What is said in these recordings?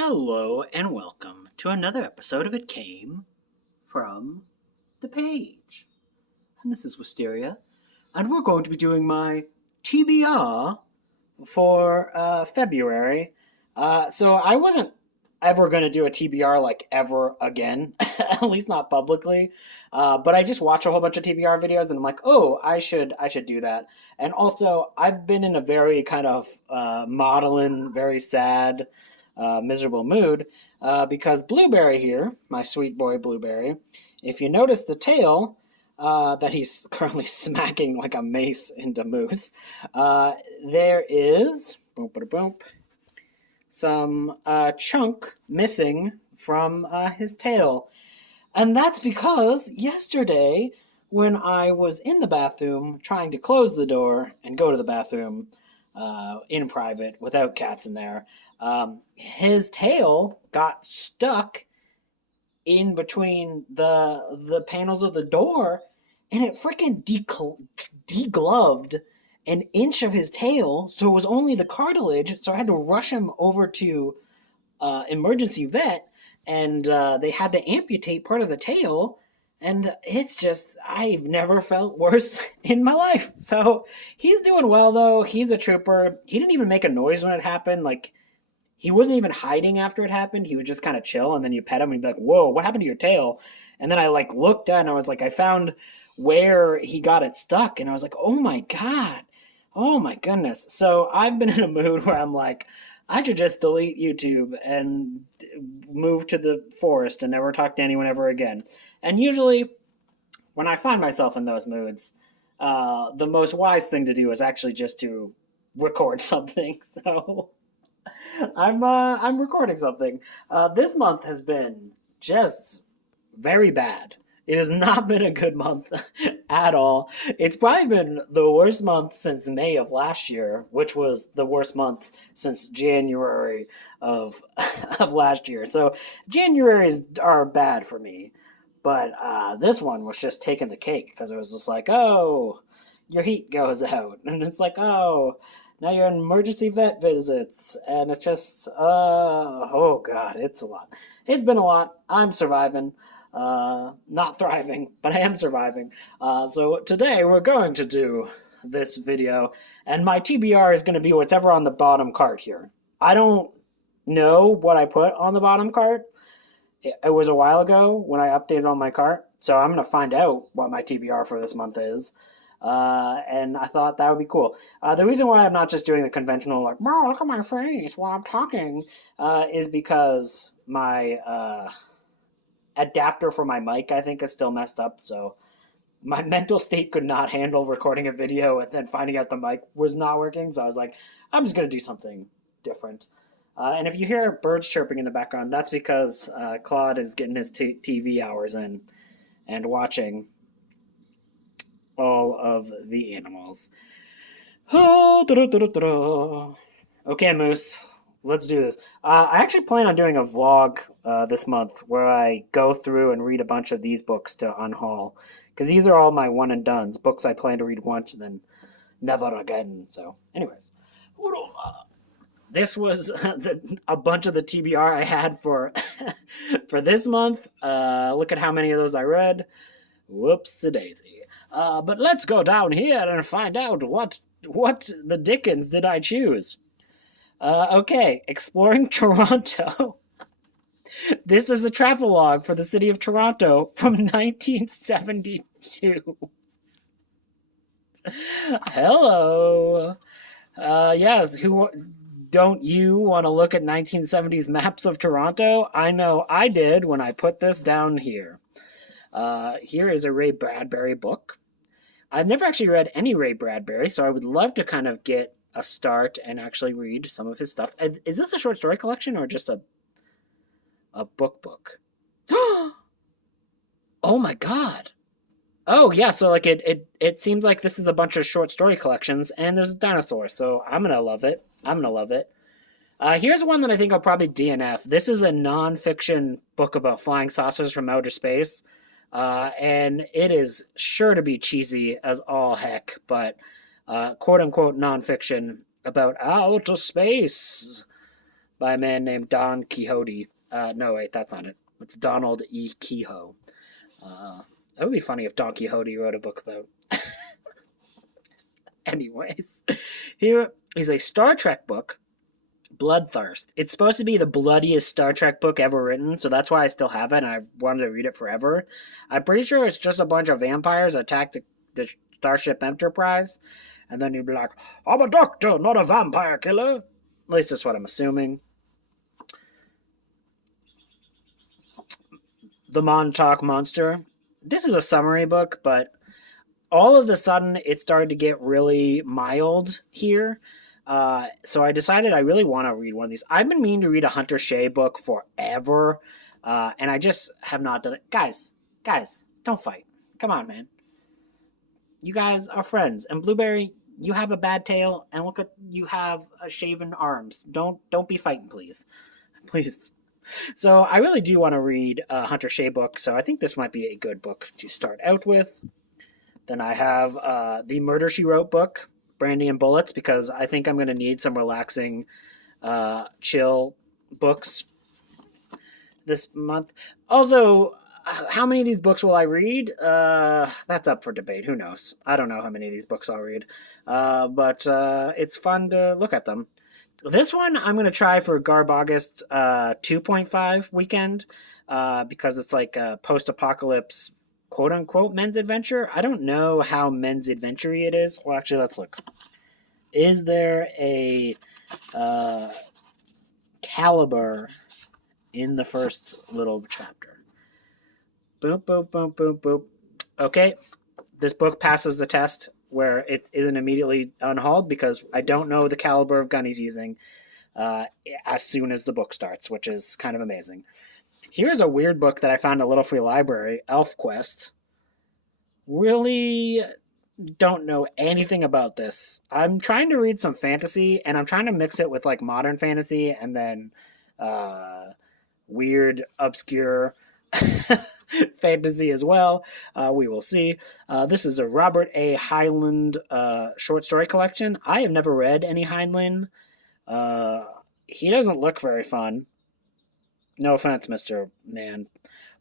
Hello and welcome to another episode of It Came from the Page. And this is Wisteria, and we're going to be doing my TBR for February. So I wasn't ever going to do a TBR like ever again, at least not publicly. But I just watch a whole bunch of TBR videos and I'm like, oh, I should do that. And also, I've been in a very kind of maudlin, very sad, miserable mood because Blueberry here, my sweet boy Blueberry, if you notice the tail that he's currently smacking like a mace into Moose, there is boom, boom, boom, some chunk missing from his tail. And that's because yesterday, when I was in the bathroom trying to close the door and go to the bathroom in private without cats in there, his tail got stuck in between the panels of the door, and it freaking degloved an inch of his tail. So it was only the cartilage. So I had to rush him over to emergency vet, and they had to amputate part of the tail. And it's just, I've never felt worse in my life. So he's doing well, though. He's a trooper. He didn't even make a noise when it happened. Like, he wasn't even hiding after it happened. He would just kind of chill, and then you pet him and he'd be like, whoa, what happened to your tail? And then I like looked down and I was like, I found where he got it stuck, and I was like, oh my God. Oh my goodness. So I've been in a mood where I'm like, I should just delete YouTube and move to the forest and never talk to anyone ever again. And usually, when I find myself in those moods, the most wise thing to do is actually just to record something. So I'm recording something. This month has been just very bad. It has not been a good month at all. It's probably been the worst month since May of last year, which was the worst month since January of of last year. So Januaries are bad for me, but this one was just taking the cake because it was just like, oh, your heat goes out, and it's like, oh, now you're in emergency vet visits, and it's just, oh God, it's a lot. It's been a lot. I'm surviving. Not thriving, but I am surviving. So today we're going to do this video, and my TBR is going to be whatever on the bottom card here. I don't know what I put on the bottom card. It was a while ago when I updated on my cart, so I'm going to find out what my TBR for this month is. And I thought that would be cool. The reason why I'm not just doing the conventional, like, bro, look at my face while I'm talking, is because my adapter for my mic, I think, is still messed up. So my mental state could not handle recording a video and then finding out the mic was not working. So I was like, I'm just going to do something different. And if you hear birds chirping in the background, that's because Claude is getting his TV hours in and watching all of the animals. Okay, Moose, let's do this. I actually plan on doing a vlog this month where I go through and read a bunch of these books to unhaul, because these are all my one and dones, books I plan to read once and then never again. So, anyways, this was a bunch of the TBR I had for for this month. Look at how many of those I read. Whoops-a-daisy. But let's go down here and find out what the dickens did I choose. Okay, exploring Toronto. This is a travelogue for the city of Toronto from 1972. Hello. Yes, who don't you want to look at 1970s maps of Toronto? I know I did when I put this down here. Here is a Ray Bradbury book. I've never actually read any Ray Bradbury, so I would love to kind of get a start and actually read some of his stuff. Is this a short story collection or just a book? Oh my God. Oh yeah, so like it seems like this is a bunch of short story collections, and there's a dinosaur, so I'm gonna love it. Here's one that I think I'll probably DNF. This is a non-fiction book about flying saucers from outer space. And it is sure to be cheesy as all heck, but quote-unquote nonfiction about outer space. by a man named Don Quixote. No, wait, that's not it. It's Donald E. Kehoe. Uh, it would be funny if Don Quixote wrote a book about. Anyways, here is a Star Trek book, Bloodthirst. It's supposed to be the bloodiest Star Trek book ever written, so that's why I still have it, and I've wanted to read it forever. I'm pretty sure it's just a bunch of vampires attack the Starship Enterprise, and then you'd be like, I'm a doctor, not a vampire killer. At least that's what I'm assuming. The Montauk Monster. This is a summary book, but all of a sudden it started to get really mild here. So I decided I really want to read one of these. I've been meaning to read a Hunter Shea book forever, and I just have not done it. Guys, don't fight. Come on, man. You guys are friends. And Blueberry, you have a bad tail, and look at you have shaven arms. Don't be fighting, please, please. So I really do want to read a Hunter Shea book. So I think this might be a good book to start out with. Then I have the Murder, She Wrote book, Brandy and Bullets, because I think I'm going to need some relaxing, chill books this month. Also, how many of these books will I read? That's up for debate. Who knows? I don't know how many of these books I'll read. But it's fun to look at them. This one I'm going to try for Garb August 2.5 weekend because it's like a post-apocalypse quote unquote men's adventure. I don't know how men's adventure it is. Well, actually, let's look. Is there a caliber in the first little chapter? Boop, boop, boop, boop, boop. Okay, this book passes the test where it isn't immediately unhauled because I don't know the caliber of gun he's using as soon as the book starts, which is kind of amazing. Here's a weird book that I found in a little free library, ElfQuest. Really don't know anything about this. I'm trying to read some fantasy, and I'm trying to mix it with like modern fantasy and then weird, obscure fantasy as well. We will see. This is a Robert A. Heinlein short story collection. I have never read any Heinlein. He doesn't look very fun. No offense, Mr. Man.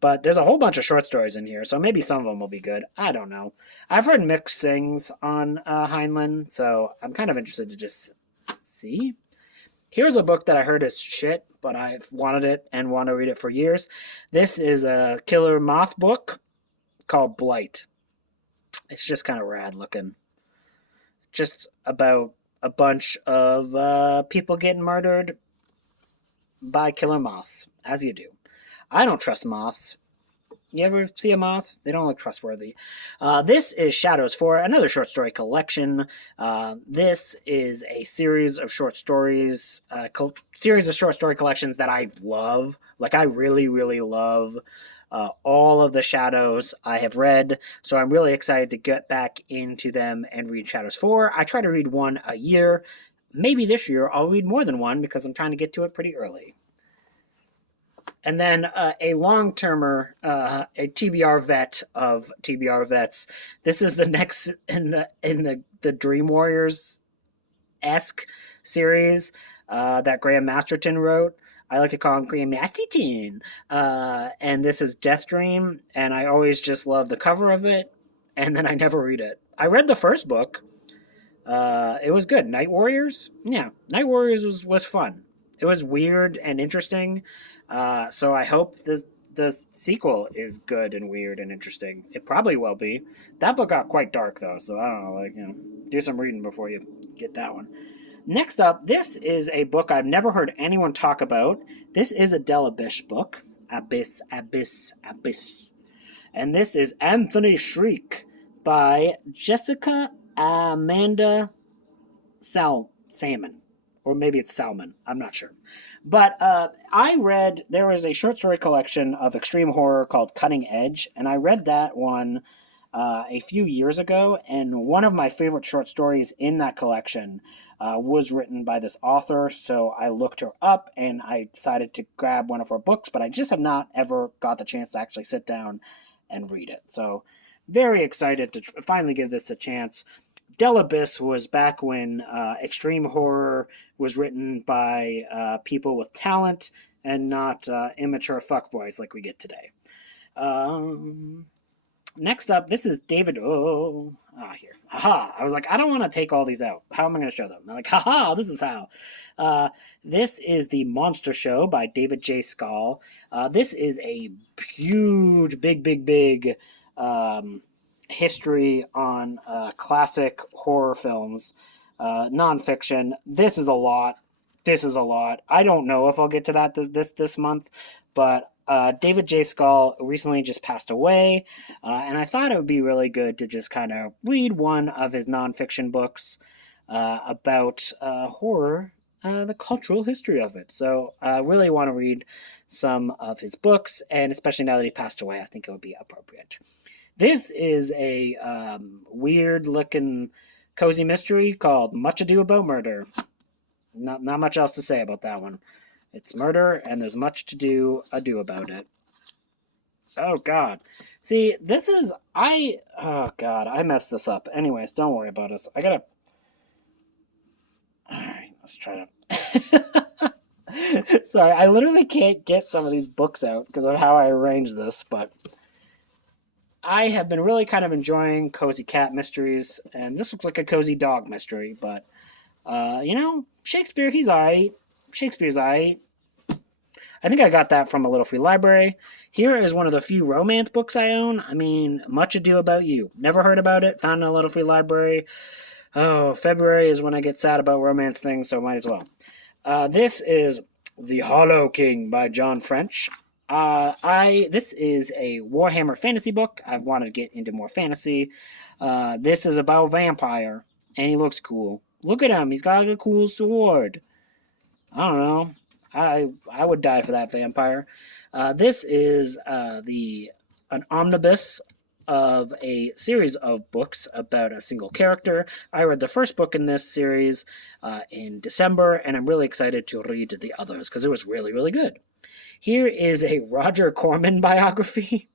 But there's a whole bunch of short stories in here, so maybe some of them will be good. I don't know. I've heard mixed things on Heinlein, so I'm kind of interested to just see. Here's a book that I heard is shit, but I've wanted it and want to read it for years. This is a Killer Moth book called Blight. It's just kind of rad looking. Just about a bunch of people getting murdered by killer moths, as you do. I don't trust moths. You ever see a moth? They don't look trustworthy. This is Shadows 4, another short story collection. This is a series of short stories, series of short story collections that I love. Like, I really, really love all of the Shadows I have read. So I'm really excited to get back into them and read Shadows 4. I try to read one a year. Maybe this year I'll read more than one because I'm trying to get to it pretty early. And then a long-termer, a TBR vet of TBR vets. This is the next in the Dream Warriors-esque series that Graham Masterton wrote. I like to call him Graham Masterton. And this is Death Dream, and I always just love the cover of it, and then I never read it. I read the first book. It was good. Night Warriors? Yeah, Night Warriors was fun. It was weird and interesting. So I hope the sequel is good and weird and interesting. It probably will be. That book got quite dark though, so I don't know, do some reading before you get that one. Next up, this is a book I've never heard anyone talk about. This is a Del Abyss book. Abyss. And this is Anthony Shriek by Jessica Amanda Salmon. Or maybe it's Salmon. I'm not sure. But I read, there was a short story collection of extreme horror called Cutting Edge, and I read that one a few years ago, and one of my favorite short stories in that collection was written by this author, so I looked her up, and I decided to grab one of her books, but I just have not ever got the chance to actually sit down and read it. So very excited to finally give this a chance. Delibus was back when extreme horror was written by people with talent and not immature fuckboys like we get today. Um, Next up, this is David. Here. Haha. I was like, I don't want to take all these out. How am I going to show them? I'm like, haha, this is how. Uh, this is The Monster Show by David J. Schall. This is a huge, big history on classic horror films, nonfiction. This is a lot. This is a lot. I don't know if I'll get to that this month, but David J. Schall recently just passed away, and I thought it would be really good to just kind of read one of his nonfiction books about horror, the cultural history of it. So I really want to read some of his books, and especially now that he passed away, I think it would be appropriate. This is a weird-looking cozy mystery called Much Ado About Murder. Not much else to say about that one. It's murder, and there's much to ado about it. Oh, God. See, this is... Oh, God, I messed this up. Anyways, don't worry about this. I gotta... Alright, let's try to... Sorry, I literally can't get some of these books out because of how I arranged this, but... I have been really kind of enjoying cozy cat mysteries, and this looks like a cozy dog mystery, but... Shakespeare, he's alright. Shakespeare's alright. I think I got that from a little free library. Here is one of the few romance books I own. I mean, Much Ado About You. Never heard about it. Found in a little free library. Oh, February is when I get sad about romance things, so might as well. This is The Hollow King by John French. This is a Warhammer fantasy book. I've wanted to get into more fantasy. This is about a vampire, and he looks cool. Look at him. He's got like a cool sword. I don't know. I would die for that vampire. This is an omnibus of a series of books about a single character. I read the first book in this series in December, and I'm really excited to read the others because it was really, really good. Here is a Roger Corman biography.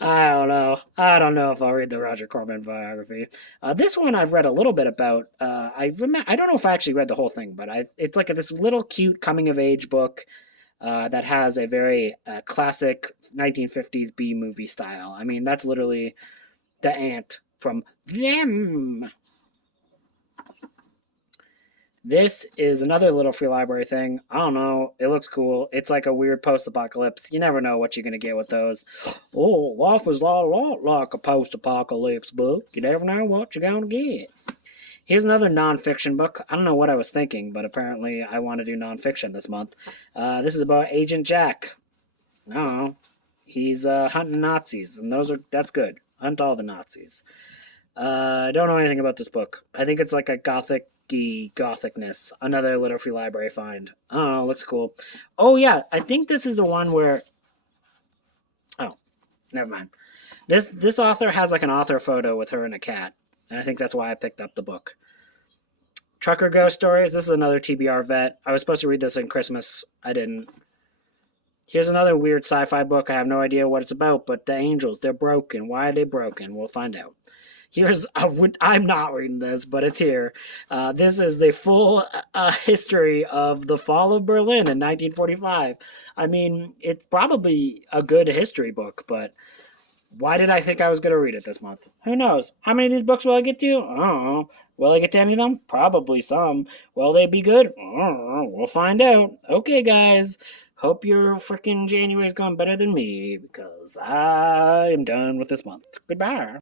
I don't know. I don't know if I'll read the Roger Corman biography. This one I've read a little bit about. I don't know if I actually read the whole thing, but it's like this little cute coming of age book that has a very classic 1950s B movie style. I mean, that's literally the ant from Them. This is another little free library thing. I don't know. It looks cool. It's like a weird post-apocalypse. You never know what you're going to get with those. Oh, life is a lot like a post-apocalypse book. You never know what you're going to get. Here's another nonfiction book. I don't know what I was thinking, but apparently I want to do nonfiction this month. This is about Agent Jack. I don't know. He's hunting Nazis, and that's good. Hunt all the Nazis. I don't know anything about this book. I think it's like a gothicness. Another little free library find. Oh, looks cool. Oh yeah, I think this is the one where... Oh, never mind. This author has like an author photo with her and a cat. And I think that's why I picked up the book. Trucker Ghost Stories. This is another TBR vet. I was supposed to read this in Christmas. I didn't. Here's another weird sci-fi book. I have no idea what it's about, but the angels, they're broken. Why are they broken? We'll find out. I'm not reading this, but it's here. This is the full history of the fall of Berlin in 1945. I mean, it's probably a good history book, but why did I think I was going to read it this month? Who knows? How many of these books will I get to? I don't know. Will I get to any of them? Probably some. Will they be good? I don't know. We'll find out. Okay, guys. Hope your freaking January's going better than me, because I am done with this month. Goodbye.